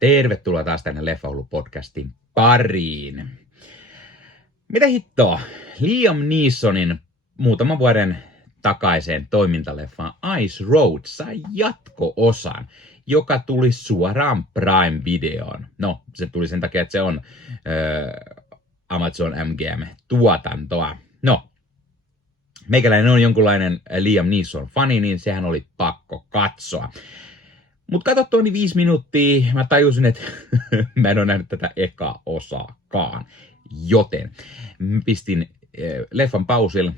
Tervetuloa taas tänne Leffaulu-podcastin pariin. Mitä hittoa? Liam Neesonin muutaman vuoden takaiseen toimintaleffaan Ice Road sai jatko-osan, joka tuli suoraan Prime-videoon. No, se tuli sen takia, että se on Amazon MGM-tuotantoa. No, meikäläinen on jonkunlainen Liam Neeson-fani, niin sehän oli pakko katsoa. Mutta katsottuani 5 minuuttia, mä tajusin, että mä en ole nähnyt tätä ekaa osaakaan. Joten pistin leffan pausille,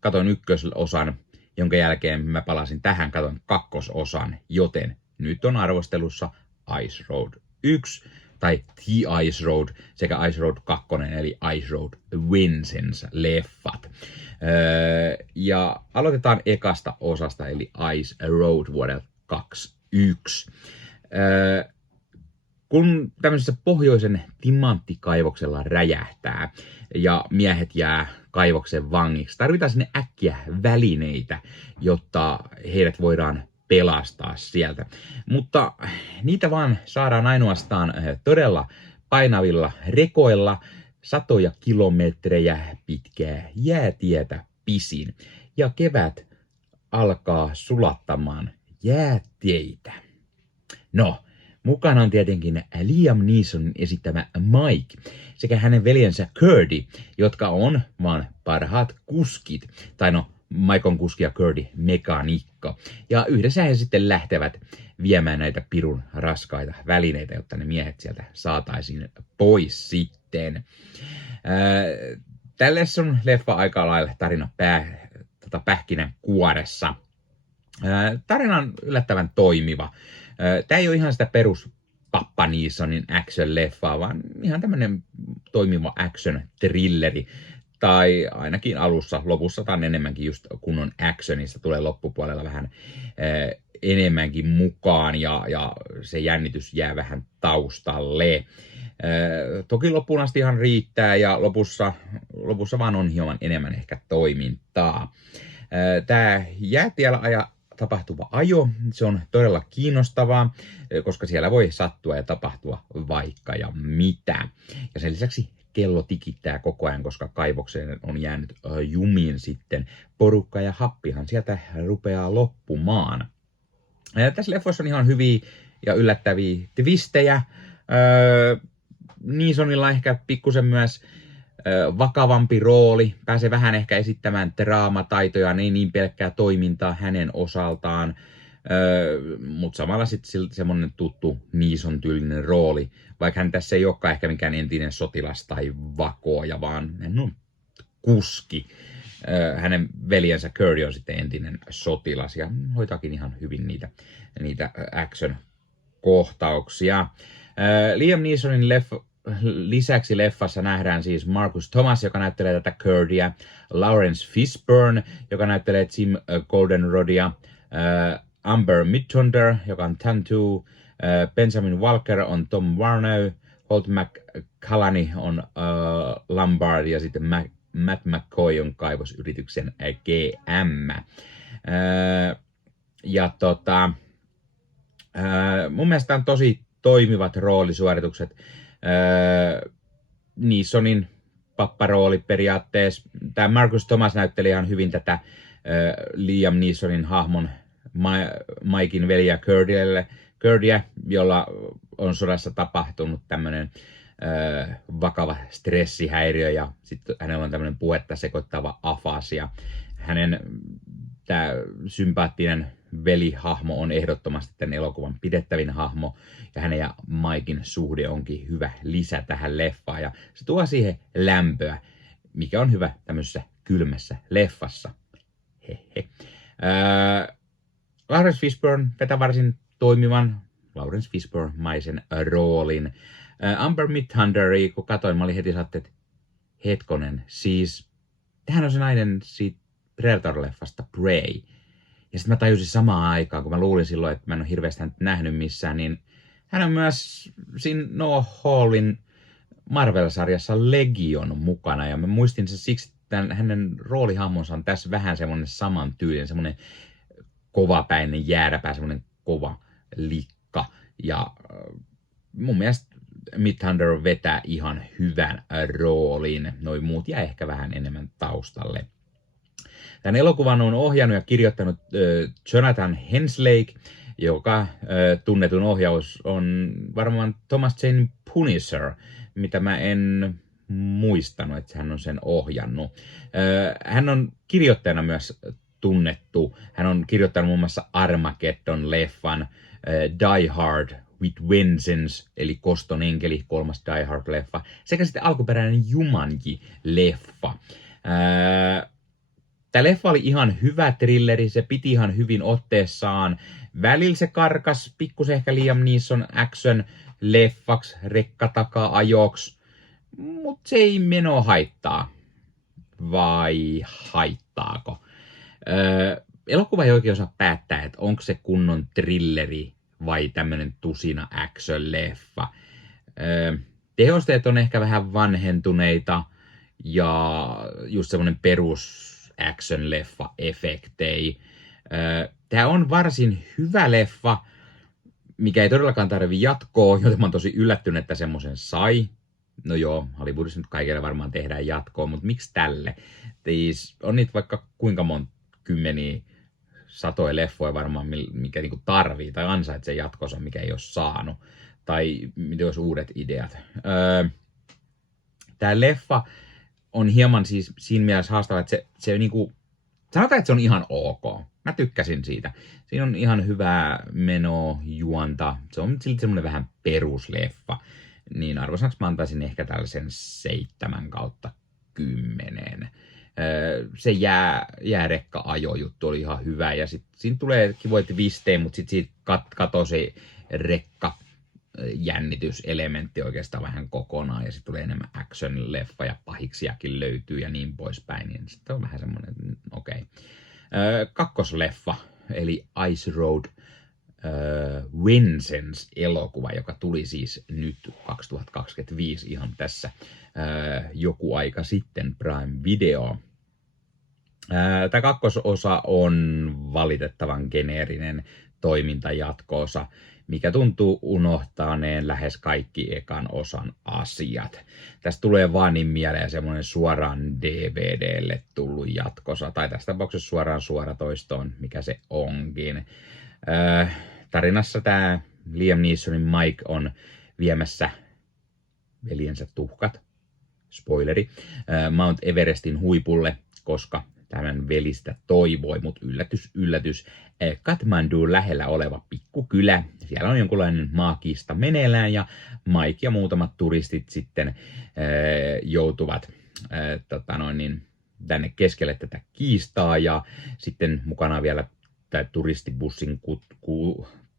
katoin ykkösosan, jonka jälkeen mä palasin tähän, katon kakkososan. Joten nyt on arvostelussa Ice Road 1 tai The Ice Road sekä Ice Road 2 eli Ice Road Vincents leffat. Ja aloitetaan ekasta osasta eli Ice Road vuodelta 2021. Kun tämmöisessä pohjoisen timanttikaivoksella räjähtää ja miehet jää kaivoksen vangiksi, tarvitaan sinne äkkiä välineitä, jotta heidät voidaan pelastaa sieltä. Mutta niitä vaan saadaan ainoastaan todella painavilla rekoilla, satoja kilometrejä pitkää jäätietä pisin. Ja kevät alkaa sulattamaan jääteitä. No, mukana on tietenkin Liam Neesonin esittämä Mike sekä hänen veljensä Curdy, jotka on vaan parhaat kuskit. Tai no, Mike on kuski ja Curdy mekaanikko. Ja yhdessä he sitten lähtevät viemään näitä pirun raskaita välineitä, jotta ne miehet sieltä saataisiin pois sitten. Tälle on leffa aika lailla tarina pähkinän kuoressa. Tarina on yllättävän toimiva. Tämä ei ole ihan sitä perus Pappa Neesonin action-leffaa, vaan ihan tämmöinen toimiva action-trilleri. Tai ainakin alussa, lopussa tai enemmänkin just kunnon actionista tulee loppupuolella vähän enemmänkin mukaan ja se jännitys jää vähän taustalle. Toki loppuun asti ihan riittää ja lopussa vaan on hieman enemmän ehkä toimintaa. Tämä jäätiellä tapahtuva ajo, se on todella kiinnostavaa, koska siellä voi sattua ja tapahtua vaikka ja mitä. Ja sen lisäksi kello tikittää koko ajan, koska kaivokseen on jäänyt jumiin sitten porukka ja happihan sieltä rupeaa loppumaan. Tässä leffoissa on ihan hyviä ja yllättäviä twistejä. Neesonilla ehkä pikkusen myös vakavampi rooli, pääsee vähän ehkä esittämään draamataitoja, ei niin pelkkää toimintaa hänen osaltaan, mutta samalla sitten semmoinen tuttu Neeson tyylinen rooli, vaikka hän tässä ei olekaan ehkä mikään entinen sotilas tai vakooja, vaan hän on kuski. Hänen veljensä Curdy on sitten entinen sotilas ja hoitaakin ihan hyvin niitä action-kohtauksia. Liam Neesonin lisäksi leffassa nähdään siis Marcus Thomas, joka näyttelee tätä Curdyä, Lawrence Fishburne, joka näyttelee Tim Goldenrodia, Amber Midthunder, joka on Tantu, Benjamin Walker on Tom Warnow, Holt McCallany on Lombard ja sitten Matt McCoy on kaivosyrityksen GM. Mun mielestä on tosi toimivat roolisuoritukset. Neesonin papparooli periaatteessa. Tämä Marcus Thomas näytteli ihan hyvin tätä Liam Neesonin hahmon Mikein veliä Curdyä, jolla on sodassa tapahtunut tämmöinen vakava stressihäiriö ja sitten hänellä on tämmöinen puhetta sekoittava afasia. Hänen tämä sympaattinen velihahmo on ehdottomasti tämän elokuvan pidettävin hahmo ja hänen ja Mikein suhde onkin hyvä lisä tähän leffaan ja se tuo siihen lämpöä, mikä on hyvä tämmöisessä kylmässä leffassa. Lawrence Fishburne vetää varsin toimivan Lawrence Fishburne-maisen roolin. Amber Midthunderi, kun katsoin, mä olin heti että hetkonen, siis tämähän on se nainen siitä Predator-leffasta Prey. Ja sitten mä tajusin samaan aikaan, kun mä luulin silloin, että mä en ole hirveästi häntä nähnyt missään, niin hän on myös siinä Noah Hallin Marvel-sarjassa Legion mukana. Ja mä muistin se siksi, että hänen roolihahmonsa on tässä vähän semmoinen samantyylinen, semmoinen kovapäinen jääräpää, semmoinen kova likka. Ja mun mielestä Midhunter vetää ihan hyvän roolin. Noin muut jää ehkä vähän enemmän taustalle. Tämän elokuvan on ohjannut ja kirjoittanut Jonathan Henslake, joka tunnetun ohjaus on varmaan Thomas Jane Punisher, mitä mä en muistanut, että hän on sen ohjannut. Hän on kirjoittajana myös tunnettu. Hän on kirjoittanut muun muassa Armageddon-leffan, Die Hard with Vengeance, eli Koston enkeli, 3. Die Hard-leffa, sekä sitten alkuperäinen Jumanji-leffa. Tämä leffa oli ihan hyvä thrilleri, se piti ihan hyvin otteessaan. Välillä se karkas pikkusen ehkä Liam Neeson action-leffaksi, rekka takaa ajoksi, mutta se ei menoa haittaa. Vai haittaako? Elokuva ei oikein osaa päättää, että onko se kunnon thrilleri vai tämmöinen tusina action-leffa. Tehosteet on ehkä vähän vanhentuneita ja just semmoinen perus action-leffa efektei. Tämä on varsin hyvä leffa, mikä ei todellakaan tarvi jatkoa, joten mä oon tosi yllättynyt, että semmoisen sai. No joo, Hollywoodissa nyt kaikille varmaan tehdään jatkoa, mutta miksi tälle? Siis on niitä vaikka kuinka monta kymmeniä, satoja leffoja varmaan, mikä niinku tarvii tai ansaitsee jatkonsa, mikä ei ole saanut. Tai mitä olisi uudet ideat. Tämä leffa on hieman siis siinä mielessä haastava, että se niinku, sanotaan, että se on ihan ok. Mä tykkäsin siitä. Siinä on ihan hyvää menoa, juonta. Se on silti semmoinen vähän perusleffa. Niin arvosanaksi mä antaisin ehkä tällaisen 7/10. Se jäärekka-ajo-juttu oli ihan hyvä. Ja sitten siinä tulee kivoja twistejä, mutta sitten siitä katoo se rekka jännityselementti oikeastaan vähän kokonaan. Ja sitten tulee enemmän action-leffa ja pahiksiakin löytyy ja niin poispäin. Niin sitten on vähän semmoinen, okei. Kakkosleffa, eli Ice Road Vengeance-elokuva, joka tuli siis nyt 2025 ihan tässä joku aika sitten Prime Video. Tämä kakkososa on valitettavan geneerinen toimintajatko-osa, mikä tuntuu unohtaneen lähes kaikki ekan osan asiat. Tästä tulee vaan niin mieleen semmoinen suoraan DVDlle tullut jatkosa, tai tässä tapauksessa suoraan suoratoistoon, mikä se onkin. Tarinassa tämä Liam Neesonin Mike on viemässä veljensä tuhkat, spoileri, Mount Everestin huipulle, koska tämän velistä toivoi, mutta yllätys, yllätys, Kathmanduun lähellä oleva pikkukylä. Siellä on jonkunlainen maakiista meneillään ja Mike ja muutamat turistit sitten joutuvat tänne keskelle tätä kiistaa ja sitten mukana vielä tämä turistibussin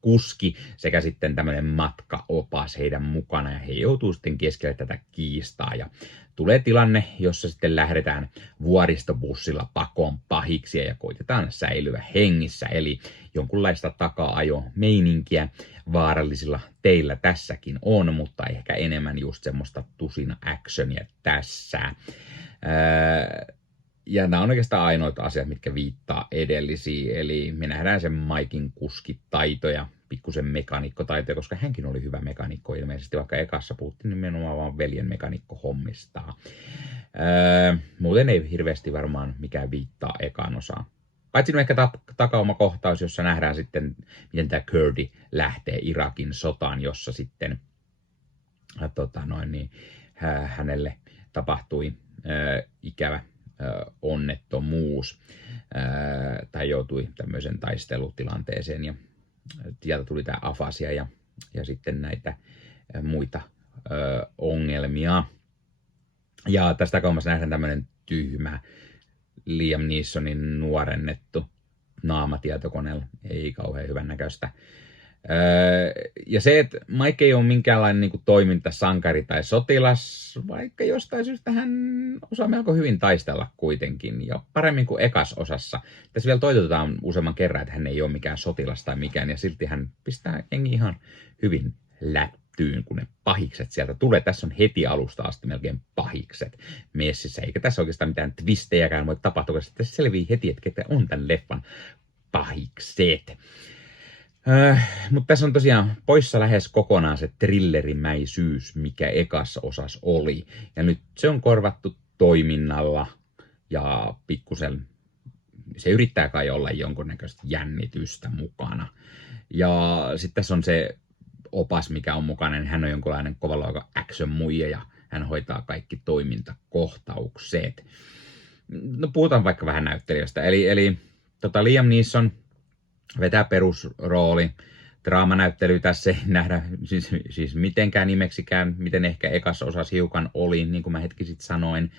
kuski sekä sitten tämmöinen matkaopas heidän mukana ja he joutuu sitten keskelle tätä kiistaa ja tulee tilanne, jossa sitten lähdetään vuoristobussilla pakoon pahiksi ja koitetaan säilyä hengissä, eli jonkunlaista taka-ajo-meininkiä vaarallisilla teillä tässäkin on, mutta ehkä enemmän just semmoista tusina actionia tässä. Ja nämä on oikeastaan ainoita asiat, mitkä viittaa edellisiin, eli me nähdään sen Maikin kuskitaitoja, pikkusen mekaanikkotaitoja, koska hänkin oli hyvä mekaanikko ilmeisesti, vaikka ekassa puhuttiin nimenomaan vaan veljen mekaanikko-hommistaa. Muuten ei hirveästi varmaan mikään viittaa ekaan osaan. Paitsi no ehkä takaumakohtaus, jossa nähdään sitten, miten tämä Kurdi lähtee Irakin sotaan, jossa sitten hänelle tapahtui ikävä onnettomuus tai joutui tämmöisen taistelutilanteeseen ja sieltä tuli tämä afasia ja sitten näitä muita ongelmia. Ja tästä kaumassa nähdään tämmöinen tyhmä Liam Neesonin nuorennettu naama tietokoneella, ei kauhean hyvän näköistä. Ja se, että Mike ei ole minkäänlainen niin kuin toimintasankari tai sotilas, vaikka jostain syystä hän osaa melko hyvin taistella kuitenkin, ja paremmin kuin ekas osassa. Tässä vielä toitotetaan useamman kerran, että hän ei ole mikään sotilas tai mikään, ja silti hän pistää jengi ihan hyvin lättyyn, kun ne pahikset sieltä tulee. Tässä on heti alusta asti melkein pahikset messissä, eikä tässä oikeastaan mitään twistejäkään voi tapahtua, koska tässä selviää heti, että ketä on tämän leffan pahikset. Mutta tässä on tosiaan poissa lähes kokonaan se thrillerimäisyys, mikä ekassa osas oli. Ja nyt se on korvattu toiminnalla ja pikkusen se yrittää kai olla jonkunnäköistä jännitystä mukana. Ja sitten tässä on se opas, mikä on mukana, niin hän on jonkunlainen kovalla action muija ja hän hoitaa kaikki toimintakohtaukset. No puhutaan vaikka vähän näyttelijöistä. Eli Liam Neeson vetää perusrooli. Draamanäyttely tässä ei nähdä siis mitenkään nimeksikään, miten ehkä ekassa osassa hiukan oli, niin kuin mä hetki sitten sanoin.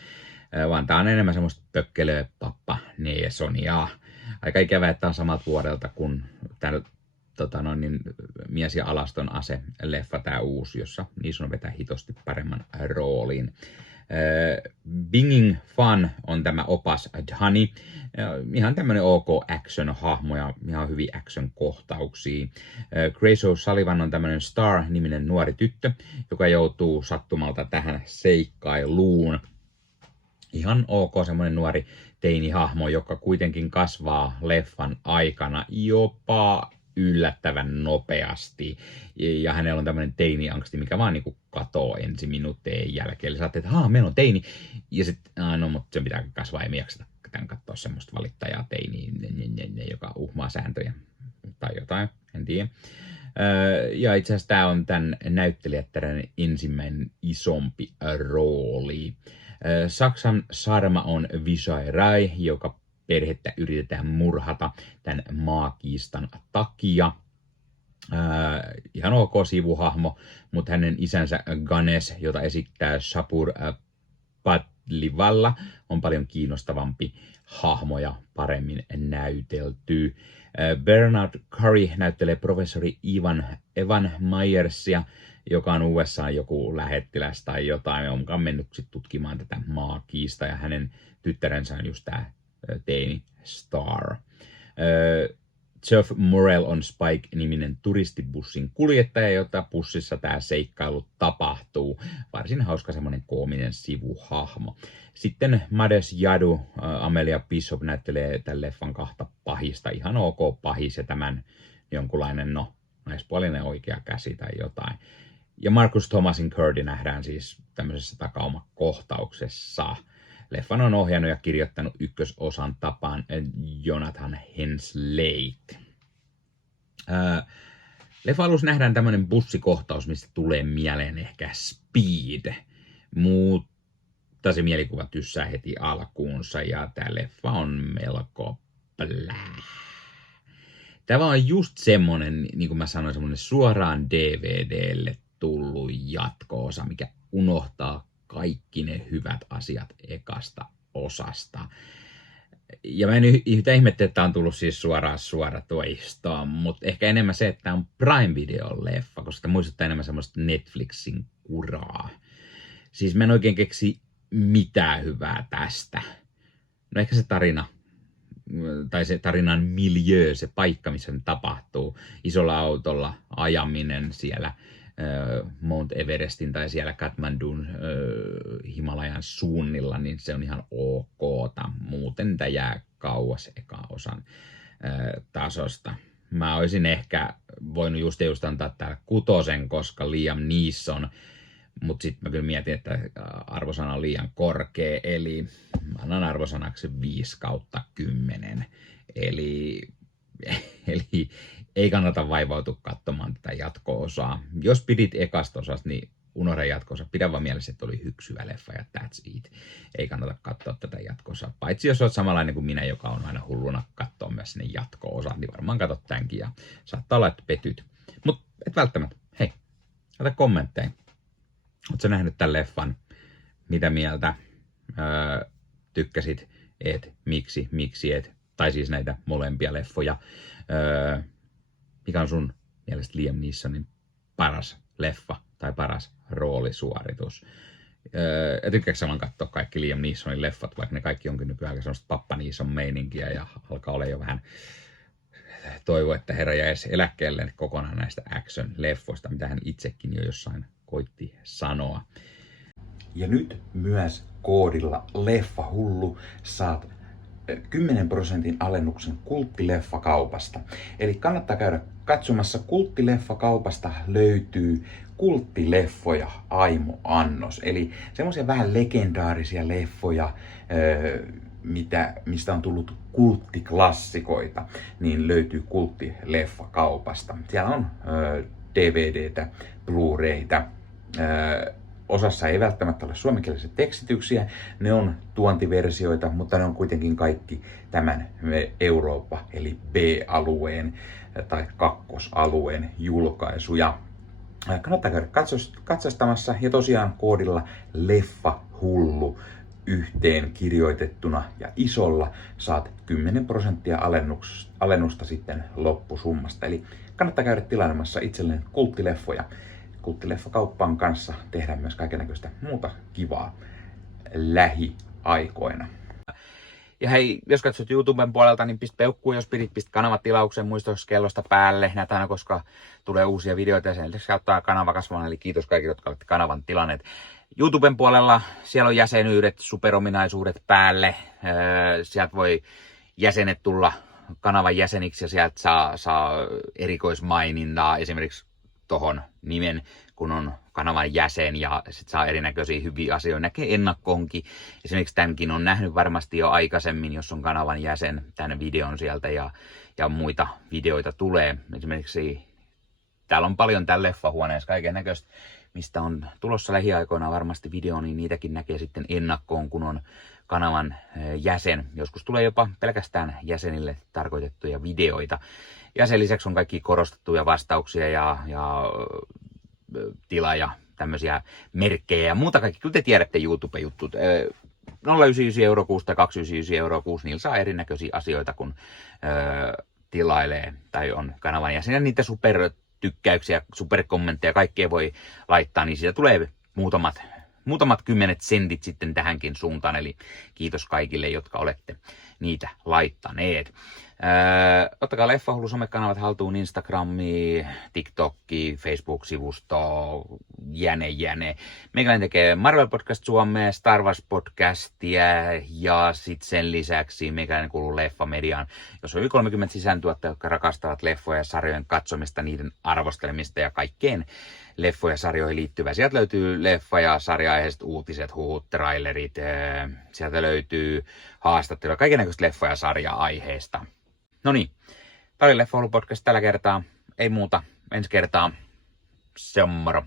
Vaan tää on enemmän semmoista pökkelöä pappa Neesonia. Aika ikävä, että on samat vuodelta kuin täällä Mies ja alaston ase leffa tää uusi, jossa Neeson vetää hitosti paremman rooliin. Binging Fun on tämä opas Honey. Ihan tämmönen OK action-hahmo ja ihan hyviä action-kohtauksia. Grace O'Sullivan on tämmönen Star-niminen nuori tyttö, joka joutuu sattumalta tähän seikkailuun. Ihan OK semmonen nuori teinihahmo, joka kuitenkin kasvaa leffan aikana jopa yllättävän nopeasti. Ja hänellä on tämmöinen teiniangsti, mikä vaan niinku katoo ensi minuuttien jälkeen. Eli sä ajattelet, että meillä on teini. Ja sitten, no mutta sen pitää kasvaa, ei me jakseta katsoa semmoista valittajaa teiniä, joka uhmaa sääntöjä tai jotain, en tiedä. Ja itse asiassa tää on tämän näyttelijättären ensimmäinen isompi rooli. Saksan Sarma on Vijay Rai, joka perhettä yritetään murhata tämän maakiistan takia. Ihan ok sivuhahmo, mutta hänen isänsä Ganesh, jota esittää Shapur Padlivalla, on paljon kiinnostavampi hahmo ja paremmin näytelty. Bernard Curry näyttelee professori Evan Myersia, joka on USA joku lähettiläs tai jotain, onkaan mennyt sit tutkimaan tätä maakiista, ja hänen tyttärensä on just tää teini Star. Jeff Morrell on Spike-niminen turistibussin kuljettaja, jota bussissa tämä seikkailu tapahtuu. Varsin hauska semmoinen koominen sivuhahmo. Sitten Mades Jadu, Amelia Bishop näyttelee tämän leffan kahta pahista. Ihan ok pahis ja tämän jonkunlainen naispuolinen oikea käsi tai jotain. Ja Marcus Thomasin Curdy nähdään siis tämmöisessä takaumakohtauksessa. Leffan on ohjannut ja kirjoittanut ykkösosan tapaan Jonathan Henslake. Leffa alussa nähdään tämmöinen bussikohtaus, mistä tulee mieleen ehkä Speed, mutta se mielikuva tyssää heti alkuunsa ja tämä leffa on melko blää. Tämä on just semmonen, niin kuin mä sanoin, semmonen suoraan DVDlle tullut jatko-osa, mikä unohtaa kaikki ne hyvät asiat ekasta osasta. Ja mä en yhtä ihmettele, että on tullut siis suora toistoa, mutta ehkä enemmän se, että tämä on Prime Video-leffa, koska tämä muistuttaa enemmän semmoista Netflixin kuraa. Siis mä en oikein keksi mitään hyvää tästä. No ehkä se tarina, tai se tarinan miljö, se paikka, missä se tapahtuu. Isolla autolla ajaminen siellä Mount Everestin tai siellä Kathmandun Himalajan suunnilla, niin se on ihan okta. Muuten tämä jää kauas eka osan tasosta. Mä olisin ehkä voinut just antaa täällä 6, koska Liam Neeson, mutta sitten mä kyllä mietin, että arvosana on liian korkea, eli mä annan arvosanaksi 5/10. Eli ei kannata vaivautua katsomaan tätä jatko-osaa. Jos pidit ekasta osasta, niin unohda jatko-osa. Pidä vaan mielessä, että oli hyvä leffa ja that's it. Ei kannata katsoa tätä jatko-osaa. Paitsi jos olet samanlainen kuin minä, joka on aina hulluna katsoa myös sinne jatko-osaan, niin varmaan katsot tämänkin ja saattaa olla, että petyt. Mutta et välttämättä. Hei, ota kommentteja. Oletko nähnyt tämän leffan? Mitä mieltä? Tykkäsit? Et? Miksi et? Tai siis näitä molempia leffoja. Mikä on sun mielestä Liam Neesonin paras leffa tai paras roolisuoritus? Ja tykkääkö saman katsoa kaikki Liam Neesonin leffat, vaikka ne kaikki onkin nykyään sellaista pappa Neeson meininkiä ja alkaa olla jo vähän toivo, että herra jäisi eläkkeelle kokonaan näistä action-leffoista, mitä hän itsekin jo jossain koitti sanoa. Ja nyt myös koodilla LeffaHullu saat 10% alennuksen kulttileffakaupasta. Eli kannattaa käydä katsomassa. Kulttileffakaupasta löytyy kulttileffoja aimo-annos. Eli semmoisia vähän legendaarisia leffoja, mistä on tullut kulttiklassikoita, niin löytyy kulttileffakaupasta. Siellä on DVDtä, Blu-rayta. Osassa ei välttämättä ole suomenkielisiä tekstityksiä, ne on tuontiversioita, mutta ne on kuitenkin kaikki tämän Eurooppa eli B-alueen tai kakkosalueen julkaisuja. Kannattaa käydä katsastamassa ja tosiaan koodilla LEFFAHULLU yhteen kirjoitettuna ja isolla saat 10% alennusta sitten loppusummasta. Eli kannattaa käydä tilailemassa itselleen kulttileffoja. Kulttileffakauppaan kanssa tehdään myös kaikennäköistä muuta kivaa lähiaikoina. Ja hei, jos katsot YouTuben puolelta, niin pistä peukkuun, jos pistä kanavatilauksen muistoskellosta päälle. Näitä aina, koska tulee uusia videoita ja sen lisäksi auttaa kanava kasvamaan. Eli kiitos kaikille, jotka olette kanavan tilanneet. YouTuben puolella siellä on jäsenyydet, superominaisuudet päälle. Sieltä voi jäsenet tulla kanavan jäseniksi ja sieltä saa erikoismainintaa esimerkiksi tohon nimen, kun on kanavan jäsen ja sit saa erinäköisiä hyviä asioita. Näkee ennakkoonkin. Esimerkiksi tämänkin on nähnyt varmasti jo aikaisemmin, jos on kanavan jäsen, tämän videon sieltä ja muita videoita tulee. Esimerkiksi täällä on paljon täällä leffahuoneessa kaiken näköistä, mistä on tulossa lähiaikoina varmasti video, niin niitäkin näkee sitten ennakkoon, kun on kanavan jäsen. Joskus tulee jopa pelkästään jäsenille tarkoitettuja videoita. Ja sen lisäksi on kaikki korostettuja vastauksia ja tila ja tämmöisiä merkkejä ja muuta kaikki. Kyllä te tiedätte YouTube-juttut. 0,99 € kuussa tai 2,99 € kuussa, niillä saa erinäköisiä asioita, kun tilailee tai on kanavan jäsen. Ja niitä supertykkäyksiä, superkommentteja, kaikkea voi laittaa, niin siitä tulee muutamat 10 sentit sitten tähänkin suuntaan. Eli kiitos kaikille, jotka olette niitä laittaneet. Ottakaa Leffahullu somekanavat haltuun, Instagrami, TikTokki, Facebook-sivusto, jäne. Meikäläinen tekee Marvel Podcast Suomea, Star Wars Podcastia ja sitten sen lisäksi meikäläinen kuuluu Leffamediaan, jos on yli 30 sisäntuottajia, jotka rakastavat leffoja ja sarjojen katsomista, niiden arvostelemista ja kaikkeen leffoja ja sarjoihin liittyvää. Sieltä löytyy leffa- ja sarja-aiheiset uutiset, huhut, trailerit, sieltä löytyy haastatteluja, kaikennäköistä leffa- ja sarja-aiheesta. No niin, tämä oli Leffahullu podcast tällä kertaa. Ei muuta, ensi kertaa. Se on moro.